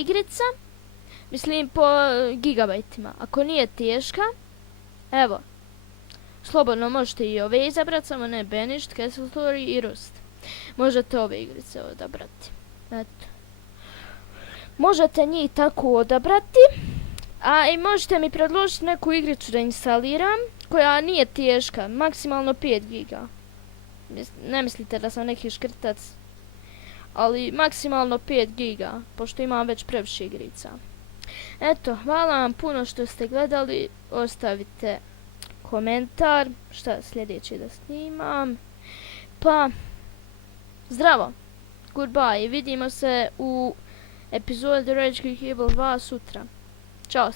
igrica, mislim po gigabajtima. Ako nije teška, evo, slobodno možete i ove izabrati, samo ne Banished, Castle Story i Rust. Možete ove igrice odabrati. Eto. Možete njih tako odabrati, a i možete mi predložiti neku igricu da instaliram, koja nije teška, maksimalno 5 giga. Ne mislite da sam neki škrtac, ali maksimalno 5 giga, pošto imam već previše igrica. Eto, hvala vam puno što ste gledali, ostavite komentar, šta sljedeće da snimam, pa zdravo, goodbye i vidimo se u epizodi Rage Geek Evil 2 sutra. Ćao.